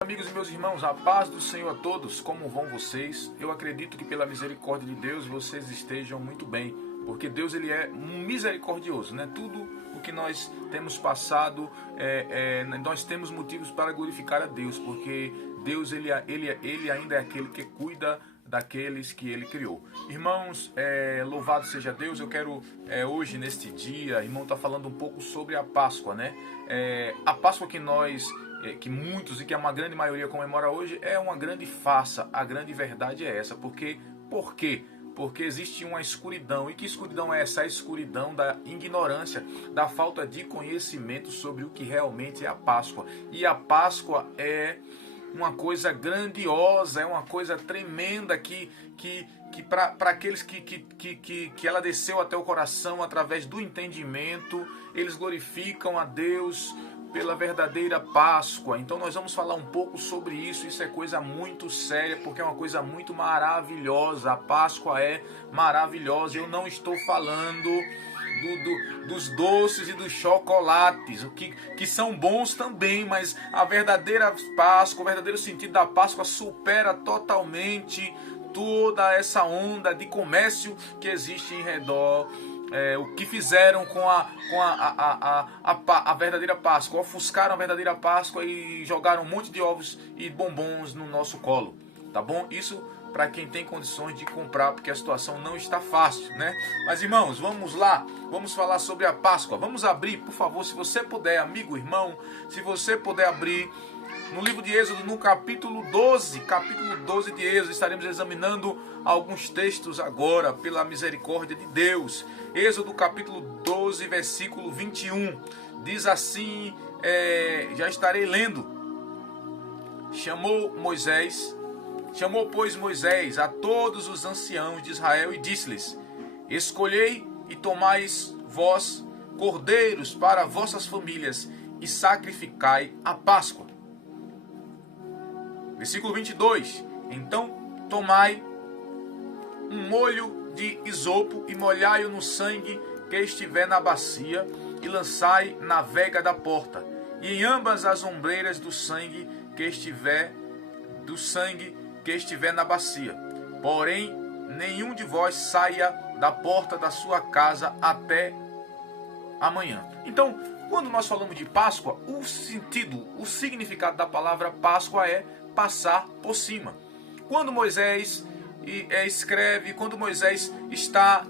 Amigos e meus irmãos, a paz do Senhor a todos, como vão vocês? Eu acredito que pela misericórdia de Deus vocês estejam muito bem, porque Deus ele é misericordioso, né? Tudo o que nós temos passado, nós temos motivos para glorificar a Deus, porque Deus ele ainda é aquele que cuida daqueles que ele criou. Irmãos, louvado seja Deus. Eu quero hoje, neste dia, irmão, tá falando um pouco sobre a Páscoa, né? A Páscoa que muitos e que a grande maioria comemora hoje é uma grande farsa. A grande verdade é essa. Por quê? Porque existe uma escuridão. E que escuridão é essa? A escuridão da ignorância, da falta de conhecimento sobre o que realmente é a Páscoa. E a Páscoa é uma coisa grandiosa, é uma coisa tremenda que para aqueles que ela desceu até o coração através do entendimento, eles glorificam a Deus pela verdadeira Páscoa. Então nós vamos falar um pouco sobre isso. Isso é coisa muito séria, porque é uma coisa muito maravilhosa. A Páscoa é maravilhosa. Eu não estou falando dos doces e dos chocolates, que são bons também, mas a verdadeira Páscoa, o verdadeiro sentido da Páscoa supera totalmente toda essa onda de comércio que existe em redor. O que fizeram com a verdadeira Páscoa, ofuscaram a verdadeira Páscoa e jogaram um monte de ovos e bombons no nosso colo, tá bom? Isso para quem tem condições de comprar, porque a situação não está fácil, né? Mas irmãos, vamos lá, vamos falar sobre a Páscoa. Vamos abrir, por favor, se você puder, amigo, irmão, se você puder abrir no livro de Êxodo, no capítulo 12 de Êxodo. Estaremos examinando alguns textos agora, pela misericórdia de Deus. Êxodo capítulo 12, versículo 21, diz assim, já estarei lendo. Chamou, pois, Moisés a todos os anciãos de Israel e disse-lhes: escolhei e tomais vós cordeiros para vossas famílias e sacrificai a Páscoa. Versículo 22. Então tomai um molho de isopo e molhai-o no sangue que estiver na bacia e lançai na vega da porta e em ambas as ombreiras do sangue que estiver na bacia. Porém, nenhum de vós saia da porta da sua casa até amanhã. Então, quando nós falamos de Páscoa, o significado da palavra Páscoa é passar por cima. Quando Moisés escreve, quando Moisés está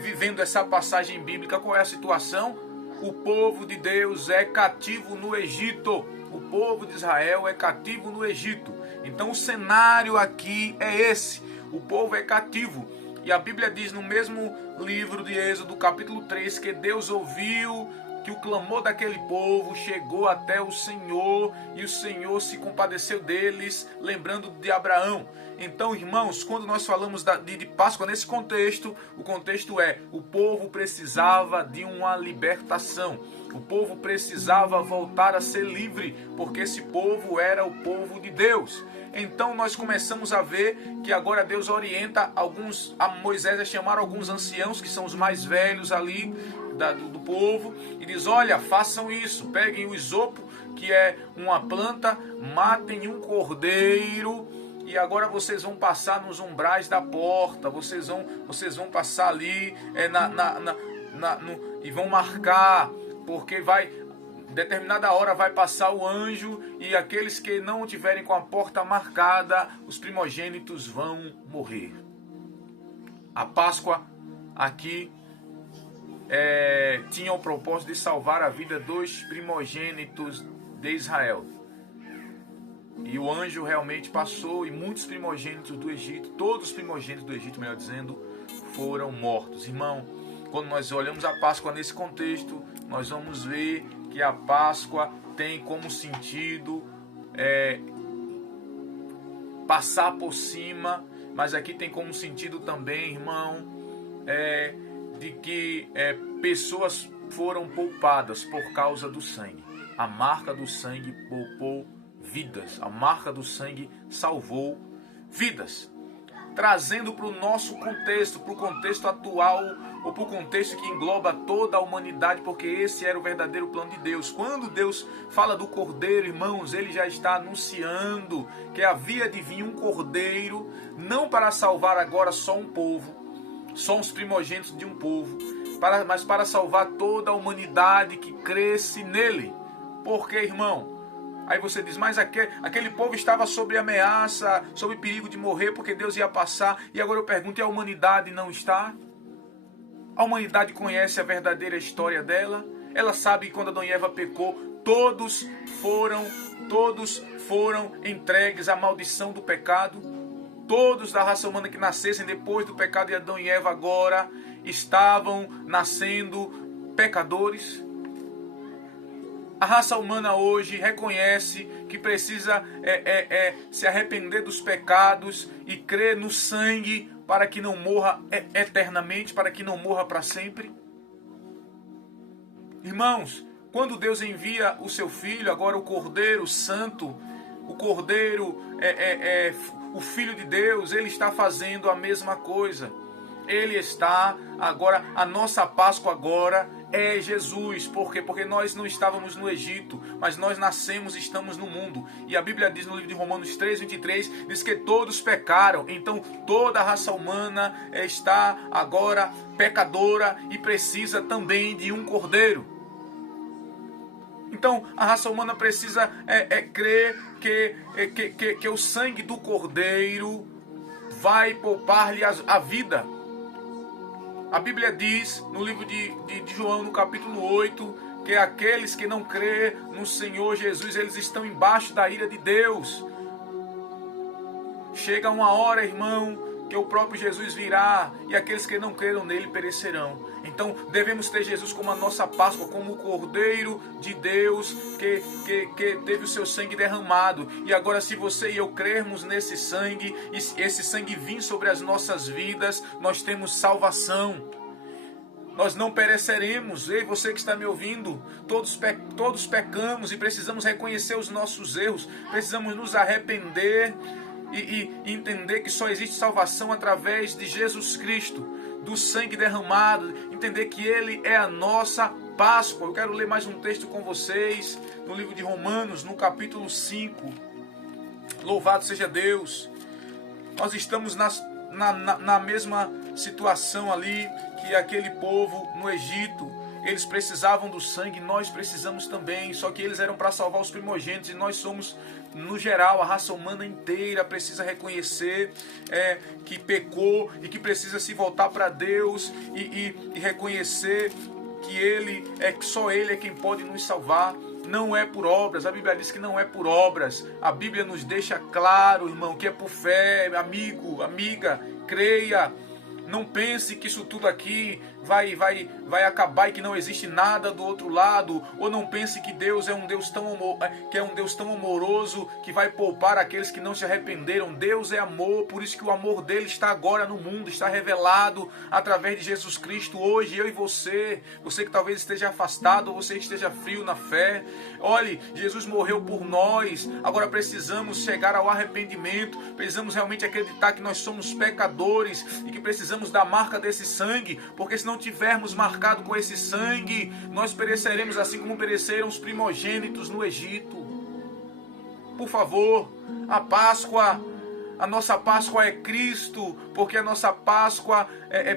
vivendo essa passagem bíblica, qual é a situação? O povo de Deus é cativo no Egito. O povo de Israel é cativo no Egito. Então o cenário aqui é esse. O povo é cativo. E a Bíblia diz no mesmo livro de Êxodo, capítulo 3, que Deus ouviu que o clamor daquele povo chegou até o Senhor e o Senhor se compadeceu deles, lembrando de Abraão. Então, irmãos, quando nós falamos de Páscoa nesse contexto, o contexto é: o povo precisava de uma libertação. O povo precisava voltar a ser livre, porque esse povo era o povo de Deus. Então nós começamos a ver que agora Deus orienta a Moisés a chamar alguns anciãos, que são os mais velhos ali do povo, e diz: olha, façam isso, peguem o isopo, que é uma planta, matem um cordeiro, e agora vocês vão passar nos umbrais da porta, vocês vão passar ali e vão marcar, porque determinada hora vai passar o anjo, e aqueles que não tiverem com a porta marcada, os primogênitos vão morrer. A Páscoa aqui tinha o propósito de salvar a vida dos primogênitos de Israel. E o anjo realmente passou, e muitos primogênitos do Egito, todos os primogênitos do Egito, melhor dizendo, foram mortos. Irmão, quando nós olhamos a Páscoa nesse contexto, nós vamos ver que a Páscoa tem como sentido passar por cima, mas aqui tem como sentido também, irmão, de que pessoas foram poupadas por causa do sangue. A marca do sangue poupou vidas. A marca do sangue salvou vidas. trazendo para o nosso contexto, para o contexto atual, ou para o contexto que engloba toda a humanidade, porque esse era o verdadeiro plano de Deus. Quando Deus fala do Cordeiro, irmãos, ele já está anunciando que havia de vir um Cordeiro, não para salvar agora só um povo, só os primogênitos de um povo, mas para salvar toda a humanidade que cresce nele. Por quê, irmão? Aí você diz, mas aquele povo estava sob ameaça, sob perigo de morrer, porque Deus ia passar. E agora eu pergunto, e a humanidade não está? A humanidade conhece a verdadeira história dela. Ela sabe que quando Adão e Eva pecou, todos foram entregues à maldição do pecado. Todos da raça humana que nascessem depois do pecado de Adão e Eva agora estavam nascendo pecadores. A raça humana hoje reconhece que precisa se arrepender dos pecados e crer no sangue para que não morra eternamente, para que não morra para sempre. Irmãos, quando Deus envia o seu Filho, agora o Cordeiro Santo, o Cordeiro o Filho de Deus, ele está fazendo a mesma coisa. Ele está agora, a nossa Páscoa agora é Jesus. Por quê? Porque nós não estávamos no Egito, mas nós nascemos e estamos no mundo. E a Bíblia diz no livro de Romanos 3:23, diz que todos pecaram. Então toda a raça humana está agora pecadora e precisa também de um Cordeiro. Então a raça humana precisa crer que o sangue do Cordeiro vai poupar-lhe a vida. A Bíblia diz no livro de João, no capítulo 8, que aqueles que não crêem no Senhor Jesus, eles estão embaixo da ira de Deus. Chega uma hora, irmão, que o próprio Jesus virá e aqueles que não creram nele perecerão. Então devemos ter Jesus como a nossa Páscoa, como o Cordeiro de Deus que teve o seu sangue derramado. E agora, se você e eu crermos nesse sangue, e esse sangue vir sobre as nossas vidas, nós temos salvação. Nós não pereceremos. Ei, você que está me ouvindo, todos pecamos e precisamos reconhecer os nossos erros, precisamos nos arrepender e entender que só existe salvação através de Jesus Cristo, do sangue derramado, entender que Ele é a nossa Páscoa. Eu quero ler mais um texto com vocês, no livro de Romanos, no capítulo 5. Louvado seja Deus. Nós estamos na mesma situação ali que aquele povo no Egito. Eles precisavam do sangue, nós precisamos também, só que eles eram para salvar os primogênitos, e nós somos, no geral, a raça humana inteira precisa reconhecer que pecou e que precisa se voltar para Deus e reconhecer que só Ele é quem pode nos salvar. Não é por obras, a Bíblia diz que não é por obras. A Bíblia nos deixa claro, irmão, que é por fé. Amigo, amiga, creia. Não pense que isso tudo aqui vai acabar e que não existe nada do outro lado. Ou não pense que Deus é um Deus tão amoroso que vai poupar aqueles que não se arrependeram. Deus é amor, por isso que o amor dele está agora no mundo, está revelado através de Jesus Cristo. Hoje eu e você que talvez esteja afastado, ou você que esteja frio na fé, olhe, Jesus morreu por nós. Agora precisamos chegar ao arrependimento, precisamos realmente acreditar que nós somos pecadores e que precisamos da marca desse sangue, porque se não tivermos marcado com esse sangue, nós pereceremos assim como pereceram os primogênitos no Egito. Por favor, a nossa Páscoa é Cristo, porque a nossa Páscoa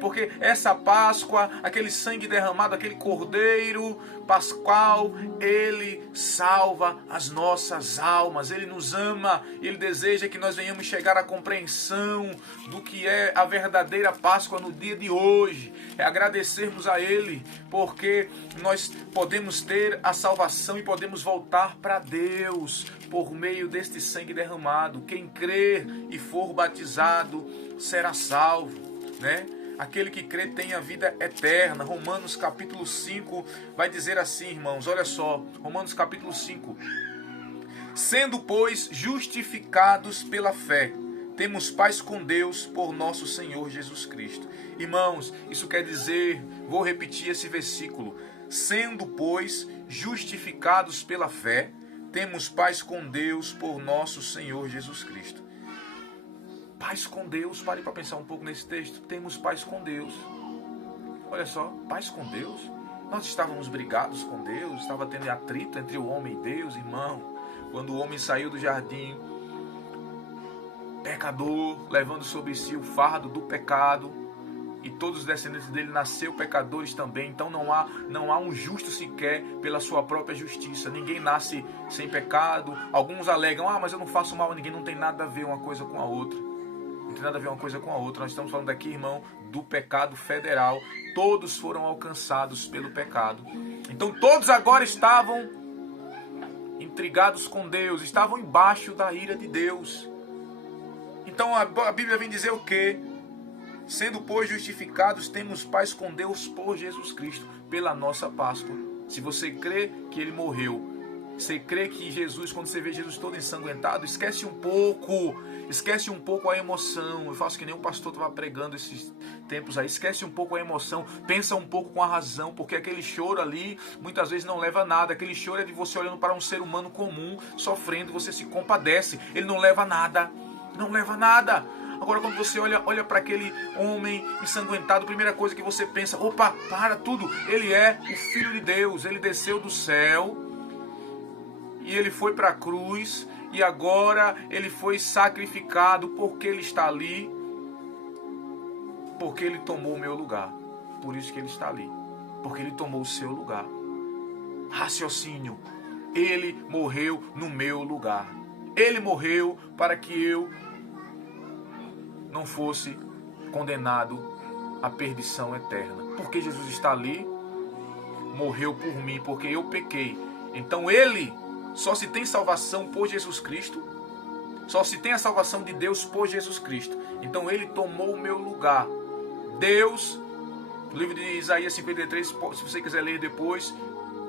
porque essa Páscoa, aquele sangue derramado, aquele Cordeiro Pascual, Ele salva as nossas almas. Ele nos ama, Ele deseja que nós venhamos chegar à compreensão do que é a verdadeira Páscoa no dia de hoje. É agradecermos a Ele, porque nós podemos ter a salvação e podemos voltar para Deus por meio deste sangue derramado. Quem crer e for batizado será salvo, né? Aquele que crê tem a vida eterna. Romanos capítulo 5 vai dizer assim, irmãos, olha só, Romanos capítulo 5. Sendo, pois, justificados pela fé, temos paz com Deus por nosso Senhor Jesus Cristo. Irmãos, isso quer dizer, vou repetir esse versículo, sendo, pois, justificados pela fé, temos paz com Deus por nosso Senhor Jesus Cristo. Paz com Deus. Pare para pensar um pouco nesse texto. Temos paz com Deus. Olha só, paz com Deus. Nós estávamos brigados com Deus, estava tendo atrito entre o homem e Deus, irmão. Quando o homem saiu do jardim, pecador, levando sobre si o fardo do pecado, e todos os descendentes dele nasceu pecadores também. Então não há um justo sequer pela sua própria justiça. Ninguém nasce sem pecado. Alguns alegam, mas eu não faço mal a ninguém. Não tem nada a ver uma coisa com a outra. Não tem nada a ver uma coisa com a outra. Nós estamos falando aqui, irmão, do pecado federal. Todos foram alcançados pelo pecado. Então todos agora estavam intrigados com Deus, estavam embaixo da ira de Deus. Então a Bíblia vem dizer o quê? Sendo, pois, justificados, temos paz com Deus por Jesus Cristo, pela nossa Páscoa. Se você crê que Ele morreu, você crê que Jesus, quando você vê Jesus todo ensanguentado, esquece um pouco a emoção. Eu faço que nem o pastor estava pregando esses tempos aí. Esquece um pouco a emoção, pensa um pouco com a razão, porque aquele choro ali, muitas vezes não leva a nada. Aquele choro é de você olhando para um ser humano comum, sofrendo, você se compadece. Ele não leva a nada, não leva a nada. Agora, quando você olha para aquele homem ensanguentado, a primeira coisa que você pensa, opa, para tudo, ele é o Filho de Deus, ele desceu do céu e ele foi para a cruz e agora ele foi sacrificado porque ele está ali, porque ele tomou o meu lugar, por isso que ele está ali, porque ele tomou o seu lugar. Raciocínio, ele morreu no meu lugar, ele morreu para que eu não fosse condenado à perdição eterna. Porque Jesus está ali, morreu por mim, porque eu pequei. Então ele, só se tem salvação por Jesus Cristo, só se tem a salvação de Deus por Jesus Cristo. Então ele tomou o meu lugar. Deus, no livro de Isaías 53, se você quiser ler depois,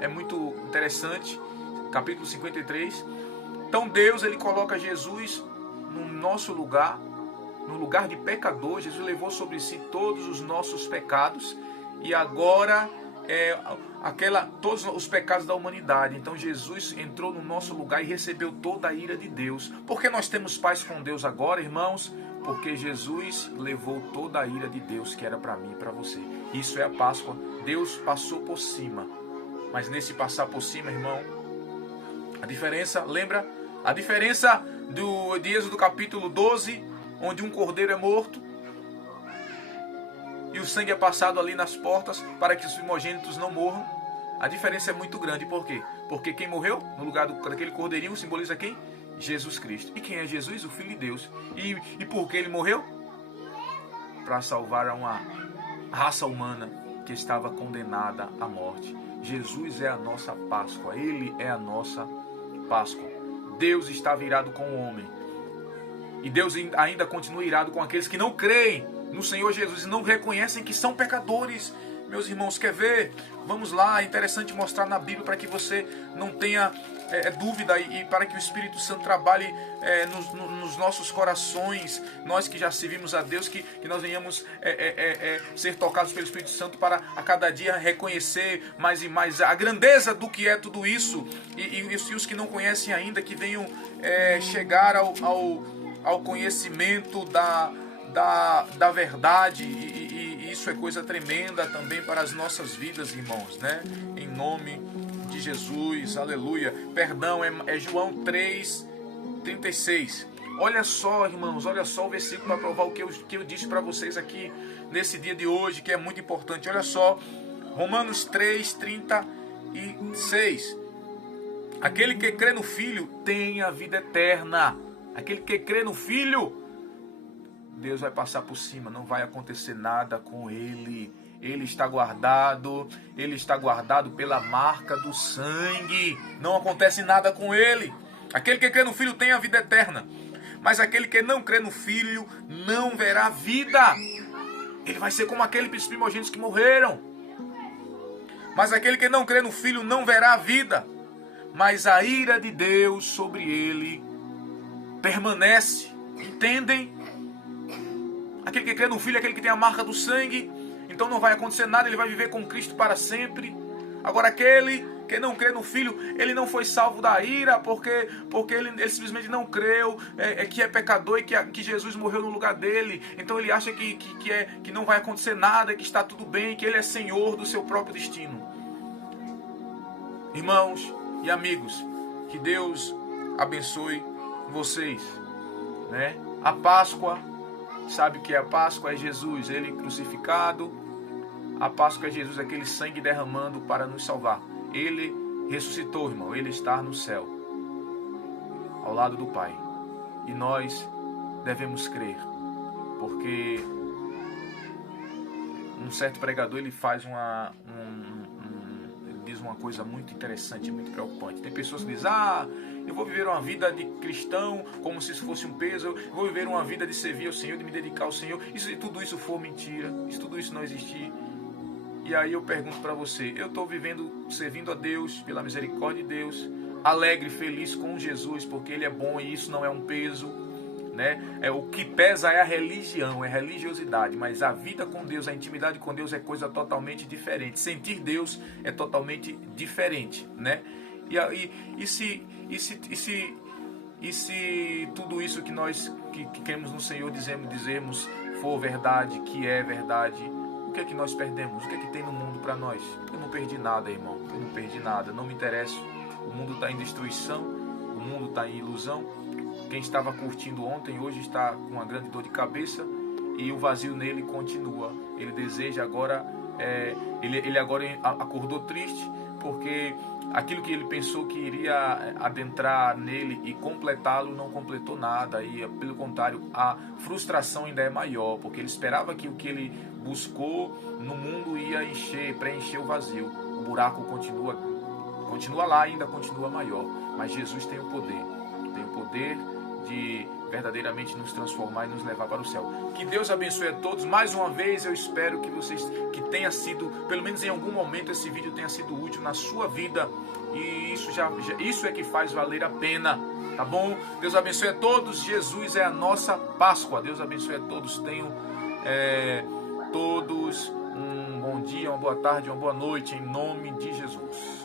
é muito interessante, capítulo 53. Então Deus, ele coloca Jesus no nosso lugar, no lugar de pecador. Jesus levou sobre si todos os nossos pecados e agora todos os pecados da humanidade. Então Jesus entrou no nosso lugar e recebeu toda a ira de Deus. Por que nós temos paz com Deus agora, irmãos? Porque Jesus levou toda a ira de Deus que era para mim e para você. Isso é a Páscoa. Deus passou por cima. Mas nesse passar por cima, irmão, a diferença, lembra? A diferença de Êxodo capítulo 12, onde um cordeiro é morto e o sangue é passado ali nas portas para que os primogênitos não morram. A diferença é muito grande. Por quê? Porque quem morreu no lugar daquele cordeirinho simboliza quem? Jesus Cristo. E quem é Jesus? O Filho de Deus. E por que ele morreu? Para salvar uma raça humana que estava condenada à morte. Jesus é a nossa Páscoa. Ele é a nossa Páscoa. Deus estava irado com o homem. E Deus ainda continua irado com aqueles que não creem no Senhor Jesus e não reconhecem que são pecadores. Meus irmãos, quer ver? Vamos lá, é interessante mostrar na Bíblia para que você não tenha dúvida e para que o Espírito Santo trabalhe nos nossos corações. Nós que já servimos a Deus, que nós venhamos ser tocados pelo Espírito Santo para a cada dia reconhecer mais e mais a grandeza do que é tudo isso. E os que não conhecem ainda, que venham chegar ao conhecimento da verdade, e isso é coisa tremenda também para as nossas vidas, irmãos, né? Em nome de Jesus, aleluia. Perdão, é João 3:36. Olha só, irmãos, olha só o versículo para provar o que eu disse para vocês aqui nesse dia de hoje, que é muito importante. Olha só, Romanos 3:36. Aquele que crê no Filho tem a vida eterna. Aquele que crê no Filho, Deus vai passar por cima, não vai acontecer nada com ele. Ele está guardado pela marca do sangue. Não acontece nada com ele. Aquele que crê no Filho tem a vida eterna. Mas aquele que não crê no Filho não verá vida. Ele vai ser como aqueles primogênitos que morreram. Mas aquele que não crê no Filho não verá vida. Mas a ira de Deus sobre ele permanece. Entendem? Aquele que crê no Filho é aquele que tem a marca do sangue. Então não vai acontecer nada, ele vai viver com Cristo para sempre. Agora aquele Quem não crê no Filho, ele não foi salvo da ira, porque ele simplesmente não creu que é pecador e que Jesus morreu no lugar dele. Então ele acha que não vai acontecer nada, que está tudo bem, que ele é senhor do seu próprio destino. Irmãos e amigos, que Deus abençoe vocês, né? A Páscoa, sabe o que é a Páscoa? É Jesus, ele crucificado. A Páscoa é Jesus, aquele sangue derramando para nos salvar. Ele ressuscitou, irmão, ele está no céu, ao lado do Pai. E nós devemos crer, porque um certo pregador, ele faz ele diz uma coisa muito interessante, muito preocupante. Tem pessoas que dizem, eu vou viver uma vida de cristão como se isso fosse um peso, eu vou viver uma vida de servir ao Senhor, de me dedicar ao Senhor. Se tudo isso for mentira, se tudo isso não existir. E aí eu pergunto para você, eu estou vivendo, servindo a Deus, pela misericórdia de Deus, alegre, feliz com Jesus, porque Ele é bom e isso não é um peso, né? O que pesa é a religião, é a religiosidade, mas a vida com Deus, a intimidade com Deus é coisa totalmente diferente. Sentir Deus é totalmente diferente, né? E se tudo isso que nós que cremos no Senhor dizemos for verdade, que é verdade, o que é que nós perdemos? O que é que tem no mundo para nós? Eu não perdi nada, irmão. Eu não perdi nada. Não me interesso. O mundo está em destruição. O mundo está em ilusão. Quem estava curtindo ontem, hoje está com uma grande dor de cabeça. E o vazio nele continua. Ele deseja agora... Ele agora acordou triste, porque aquilo que ele pensou que iria adentrar nele e completá-lo, não completou nada. E, pelo contrário, a frustração ainda é maior, porque ele esperava que o que ele buscou no mundo ia preencher o vazio. O buraco continua lá, ainda continua maior. Mas Jesus tem o poder de verdadeiramente nos transformar e nos levar para o céu. Que Deus abençoe a todos. Mais uma vez eu espero que tenha sido, pelo menos em algum momento, esse vídeo tenha sido útil na sua vida. E isso é que faz valer a pena, tá bom? Deus abençoe a todos. Jesus é a nossa Páscoa. Deus abençoe a todos. Tenham todos um bom dia, uma boa tarde, uma boa noite, em nome de Jesus.